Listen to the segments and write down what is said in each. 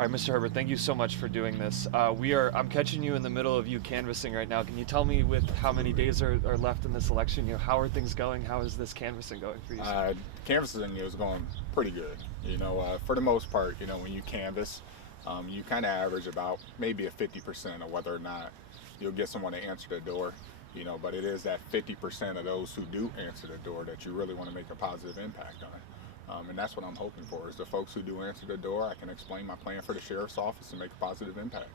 All right, Mr. Herbert, thank you so much for doing this. I'm catching you in the middle of you canvassing right now. Can you tell me, with how many days are left in this election, how are things going? How is this canvassing going for you, sir? Canvassing is going pretty good. For the most part, when you canvass, you kind of average about maybe a 50% of whether or not you'll get someone to answer the door. But it is that 50% of those who do answer the door that you really want to make a positive impact on. And that's what I'm hoping for, is the folks who do answer the door, I can explain my plan for the sheriff's office and make a positive impact.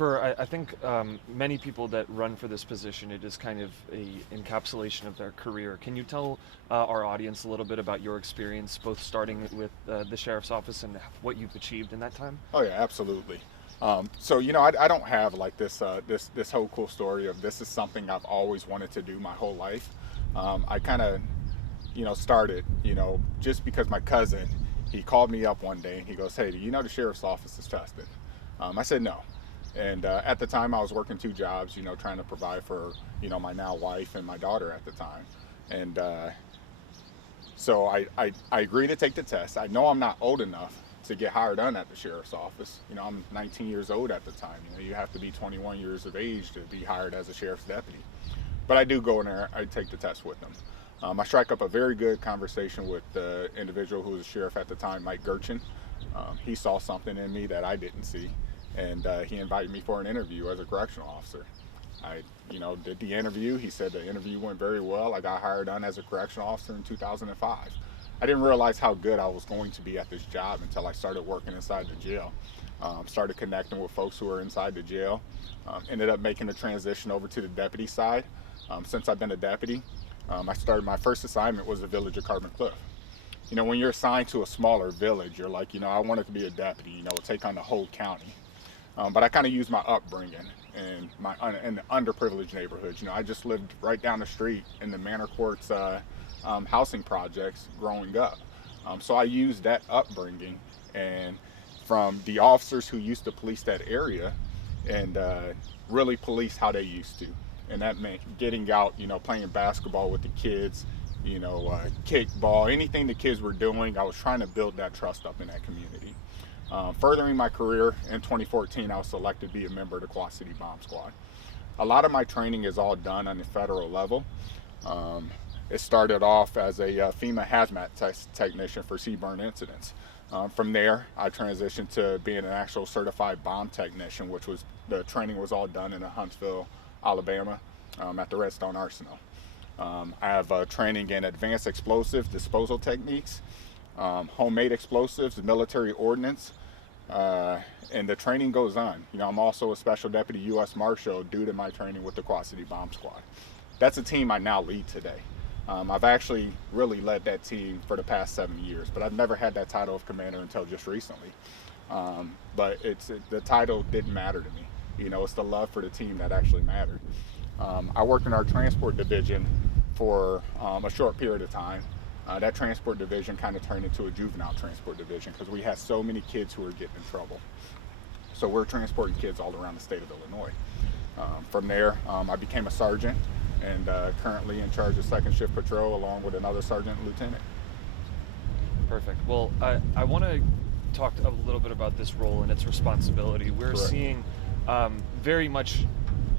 I think many people that run for this position, it is kind of a encapsulation of their career. Can you tell our audience a little bit about your experience, both starting with the sheriff's office and what you've achieved in that time? Oh yeah, absolutely. I don't have like this whole cool story of this is something I've always wanted to do my whole life. I kind of started, just because my cousin, he called me up one day and he goes, "Hey, do you know the sheriff's office is tested?" I said no. And at the time I was working two jobs, trying to provide for, my now wife and my daughter at the time. And so I agreed to take the test. I know I'm not old enough to get hired on at the sheriff's office. I'm 19 years old at the time. You have to be 21 years of age to be hired as a sheriff's deputy. But I do go in there, I take the test with them. I strike up a very good conversation with the individual who was a sheriff at the time, Mike Gerchin. He saw something in me that I didn't see, and he invited me for an interview as a correctional officer. I, did the interview. He said the interview went very well. I got hired on as a correctional officer in 2005. I didn't realize how good I was going to be at this job until I started working inside the jail. Started connecting with folks who were inside the jail. Ended up making the transition over to the deputy side. Since I've been a deputy, my first assignment was the village of Carbon Cliff. When you're assigned to a smaller village, you're like, I wanted to be a deputy, take on the whole county. But I kind of used my upbringing in the underprivileged neighborhoods. I just lived right down the street in the Manor Courts housing projects growing up. So I used that upbringing and from the officers who used to police that area and really police how they used to. And that meant getting out, playing basketball with the kids, kickball, anything the kids were doing. I was trying to build that trust up in that community. Furthering my career, in 2014, I was selected to be a member of the Quad City Bomb Squad. A lot of my training is all done on the federal level. It started off as a FEMA hazmat technician for CBRN incidents. From there, I transitioned to being an actual certified bomb technician, which was the training was all done in Huntsville, Alabama, at the Redstone Arsenal. I have training in advanced explosive disposal techniques, homemade explosives, military ordnance, and the training goes on. I'm also a Special Deputy U.S. Marshal due to my training with the Quad City Bomb Squad. That's a team I now lead today. I've actually really led that team for the past 7 years, but I've never had that title of commander until just recently. But the title didn't matter to me. It's the love for the team that actually mattered. I worked in our transport division for a short period of time. That transport division kind of turned into a juvenile transport division because we had so many kids who were getting in trouble. So we're transporting kids all around the state of Illinois. From there, I became a sergeant and currently in charge of second shift patrol along with another sergeant and lieutenant. Perfect. Well, I want to talk a little bit about this role and its responsibility. We're Correct. seeing very much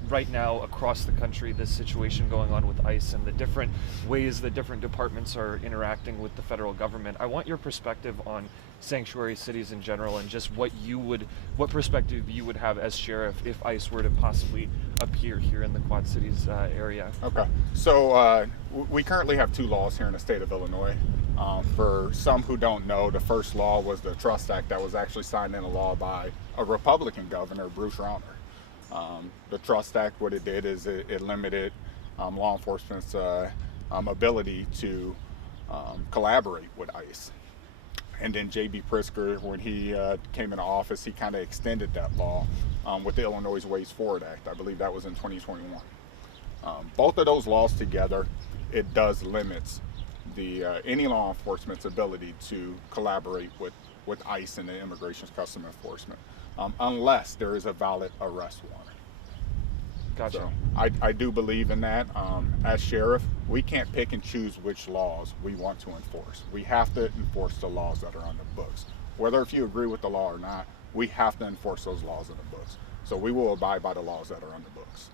right now across the country this situation going on with ICE and the different ways that different departments are interacting with the federal government. I want your perspective on sanctuary cities in general and just what perspective you would have as sheriff if ICE were to possibly appear here in the Quad Cities area. Okay, so we currently have two laws here in the state of Illinois. For some who don't know, the first law was the Trust Act that was actually signed into law by a Republican governor, Bruce Rauner. The Trust Act, what it did is it limited law enforcement's ability to collaborate with ICE. And then J.B. Pritzker, when he came into office, he kind of extended that law with the Illinois Ways Forward Act. I believe that was in 2021. Both of those laws together, it does limits any law enforcement's ability to collaborate with ICE and the Immigration Customs Enforcement, unless there is a valid arrest warrant. Gotcha. So I do believe in that. As sheriff, we can't pick and choose which laws we want to enforce. We have to enforce the laws that are on the books, Whether if you agree with the law or not, we have to enforce those laws in the books. So we will abide by the laws that are on the books.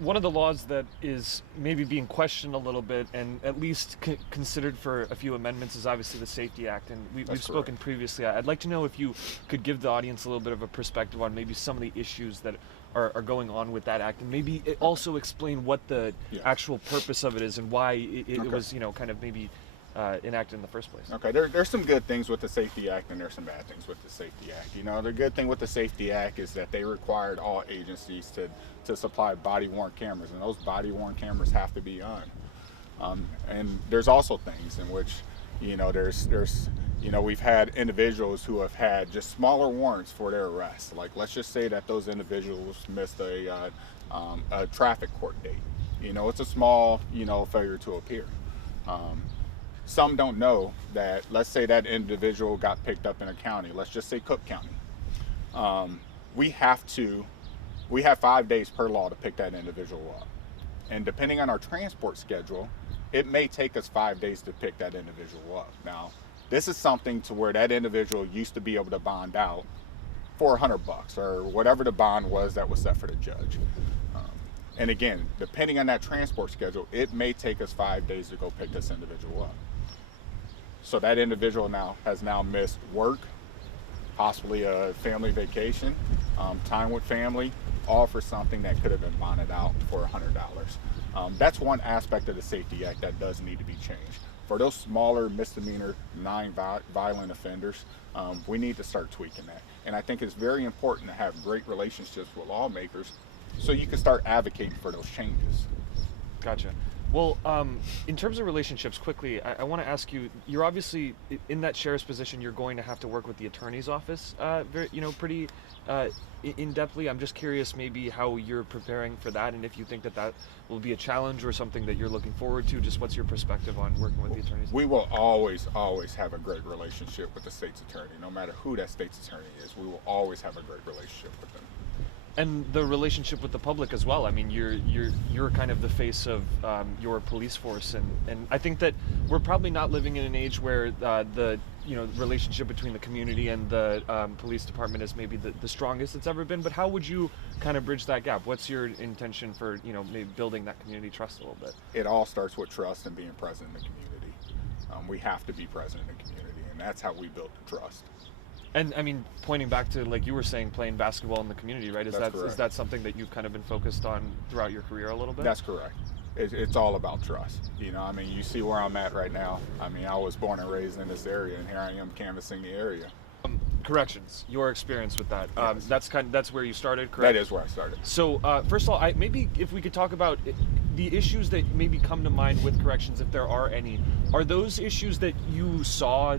One of the laws that is maybe being questioned a little bit and at least considered for a few amendments is obviously the Safety Act, and we've spoken previously. I'd like to know if you could give the audience a little bit of a perspective on maybe some of the issues that are going on with that act, and maybe also explain what the actual purpose of it is and why it was, kind of maybe enacted in the first place. Okay, there's some good things with the Safety Act and there's some bad things with the Safety Act. The good thing with the Safety Act is that they required all agencies to supply body-worn cameras, and those body-worn cameras have to be on. And there's also things in which, we've had individuals who have had just smaller warrants for their arrest. Like, let's just say that those individuals missed a traffic court date. It's a small, failure to appear. Some don't know that, let's say that individual got picked up in a county, let's just say Cook County. We have 5 days per law to pick that individual up. And depending on our transport schedule, it may take us 5 days to pick that individual up. Now, this is something to where that individual used to be able to bond out for $100 or whatever the bond was that was set for the judge. And again, depending on that transport schedule, it may take us 5 days to go pick this individual up. So that individual has missed work, possibly a family vacation, time with family, all for something that could have been bonded out for $100. That's one aspect of the Safety Act that does need to be changed. For those smaller misdemeanor, non-violent offenders, we need to start tweaking that. And I think it's very important to have great relationships with lawmakers so you can start advocating for those changes. Gotcha. Well, in terms of relationships, quickly, I want to ask you, you're obviously in that sheriff's position, you're going to have to work with the attorney's office, pretty in-depthly. I'm just curious maybe how you're preparing for that, and if you think that will be a challenge or something that you're looking forward to. Just what's your perspective on working with the attorneys? We will always have a great relationship with the state's attorney. No matter who that state's attorney is, we will always have a great relationship with them. And the relationship with the public as well. I mean, you're kind of the face of your police force, and I think that we're probably not living in an age where the relationship between the community and the police department is maybe the strongest it's ever been. But how would you kind of bridge that gap? What's your intention for maybe building that community trust a little bit? It all starts with trust and being present in the community. We have to be present in the community, and that's how we build trust. And I mean, pointing back to, like you were saying, playing basketball in the community, right? Is that something that you've kind of been focused on throughout your career a little bit? That's correct. It's all about trust. You see where I'm at right now. I was born and raised in this area, and here I am canvassing the area. Corrections, your experience with that. Yes. That's where you started, correct? That is where I started. So first of all, maybe if we could talk about the issues that maybe come to mind with corrections, if there are any. Are those issues that you saw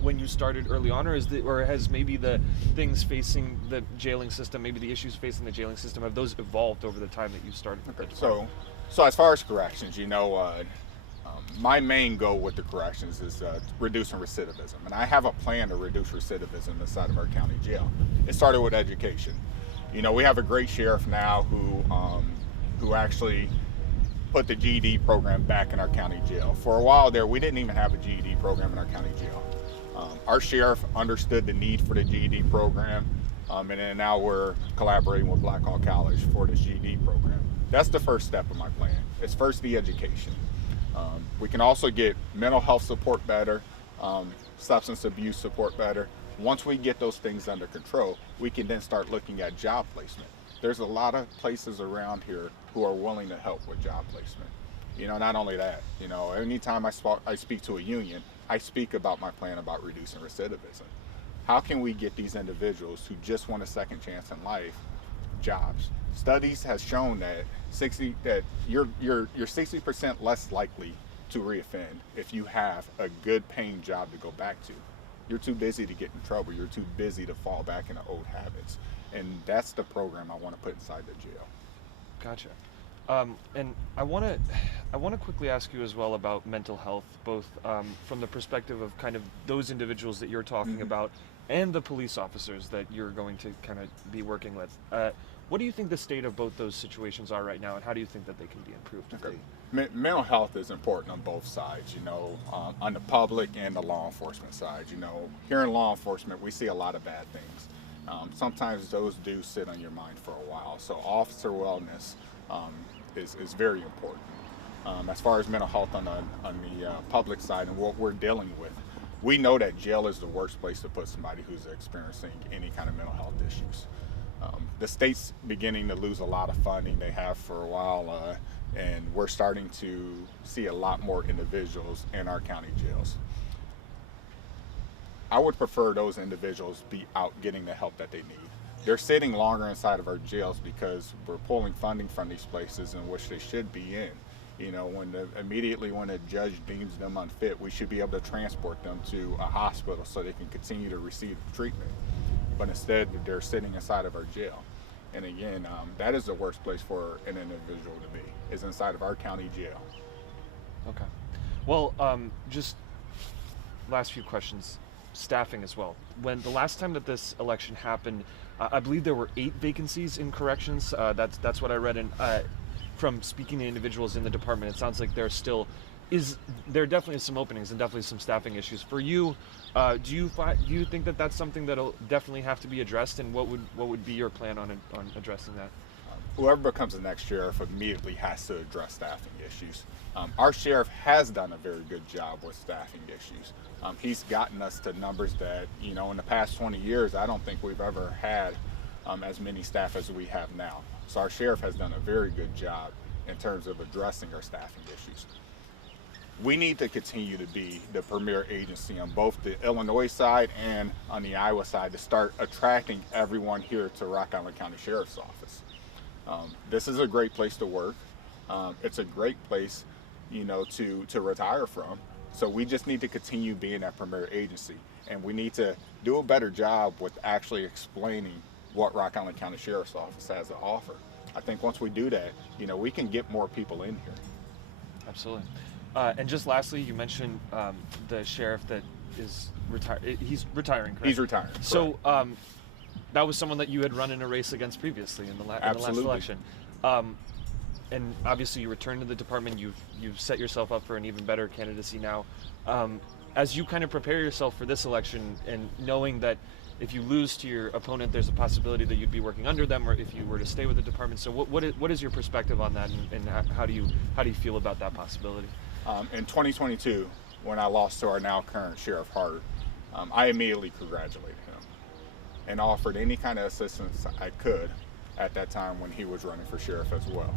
when you started early on, or has maybe the things facing the jailing system, maybe the issues facing the jailing system, have those evolved over the time that you started? Okay. So as far as corrections, my main goal with the corrections is reducing recidivism, and I have a plan to reduce recidivism inside of our county jail. It started with education. We have a great sheriff now who actually put the GED program back in our county jail. For a while there, we didn't even have a GED program in our county jail. Our sheriff understood the need for the GED program, and then now we're collaborating with Blackhawk College for the GED program. That's the first step of my plan. It's first the education. We can also get mental health support better, substance abuse support better. Once we get those things under control, we can then start looking at job placement. There's a lot of places around here who are willing to help with job placement. Not only that, anytime I speak to a union, I speak about my plan about reducing recidivism. How can we get these individuals who just want a second chance in life jobs? Studies has shown that you're 60% less likely to reoffend if you have a good paying job to go back to. You're too busy to get in trouble. You're too busy to fall back into old habits. And that's the program I want to put inside the jail. Gotcha. And I want to quickly ask you as well about mental health, both from the perspective of kind of those individuals that you're talking about and the police officers that you're going to kind of be working with. What do you think the state of both those situations are right now, and how do you think that they can be improved? Okay. Mental health is important on both sides, on the public and the law enforcement side. Here in law enforcement, we see a lot of bad things. Sometimes those do sit on your mind for a while. So officer wellness is very important. As far as mental health on the public side and what we're dealing with, we know that jail is the worst place to put somebody who's experiencing any kind of mental health issues. The state's beginning to lose a lot of funding they have for a while, and we're starting to see a lot more individuals in our county jails. I would prefer those individuals be out getting the help that they need. They're sitting longer inside of our jails because we're pulling funding from these places in which they should be in. Immediately when a judge deems them unfit, we should be able to transport them to a hospital so they can continue to receive treatment. But instead, they're sitting inside of our jail. And again, that is the worst place for an individual to be, is inside of our county jail. Okay. Well, just last few questions. Staffing as well. When the last time that this election happened, I believe there were 8 vacancies in corrections. That's what I read. And from speaking to individuals in the department, it sounds like there are definitely some openings and definitely some staffing issues. For you, do you think that that's something that'll definitely have to be addressed, and what would be your plan on addressing that? Whoever becomes the next sheriff immediately has to address staffing issues. Our sheriff has done a very good job with staffing issues. He's gotten us to numbers that, in the past 20 years, I don't think we've ever had as many staff as we have now. So our sheriff has done a very good job in terms of addressing our staffing issues. We need to continue to be the premier agency on both the Illinois side and on the Iowa side to start attracting everyone here to Rock Island County Sheriff's Office. This is a great place to work. It's a great place, to retire from. So we just need to continue being that premier agency, and we need to do a better job with actually explaining what Rock Island County Sheriff's Office has to offer. I think once we do that, we can get more people in here. Absolutely. And just lastly, you mentioned the sheriff that is retired. He's retiring, correct? He's retiring. So that was someone that you had run in a race against previously in the last election. And obviously you returned to the department. You've set yourself up for an even better candidacy now. As you kind of prepare yourself for this election, and knowing that if you lose to your opponent, there's a possibility that you'd be working under them, or if you were to stay with the department. So what is your perspective on that, and how do you feel about that possibility? In 2022, when I lost to our now current Sheriff Hart, I immediately congratulated him and offered any kind of assistance I could at that time when he was running for sheriff as well.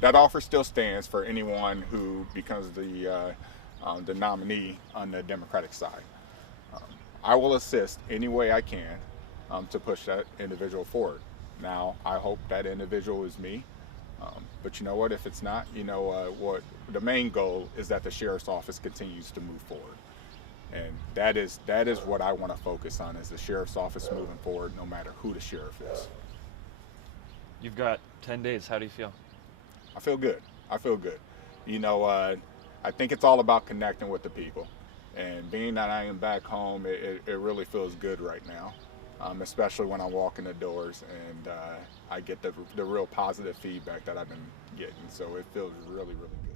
That offer still stands for anyone who becomes the nominee on the Democratic side. I will assist any way I can to push that individual forward. Now, I hope that individual is me. But you know what, if it's not, what the main goal is that the sheriff's office continues to move forward. And that is what I want to focus on, is the sheriff's office moving forward no matter who the sheriff is. You've got 10 days. How do you feel? I feel good. I think it's all about connecting with the people. And being that I am back home, it really feels good right now. Especially when I walk in the doors and I get the real positive feedback that I've been getting. So it feels really, really good.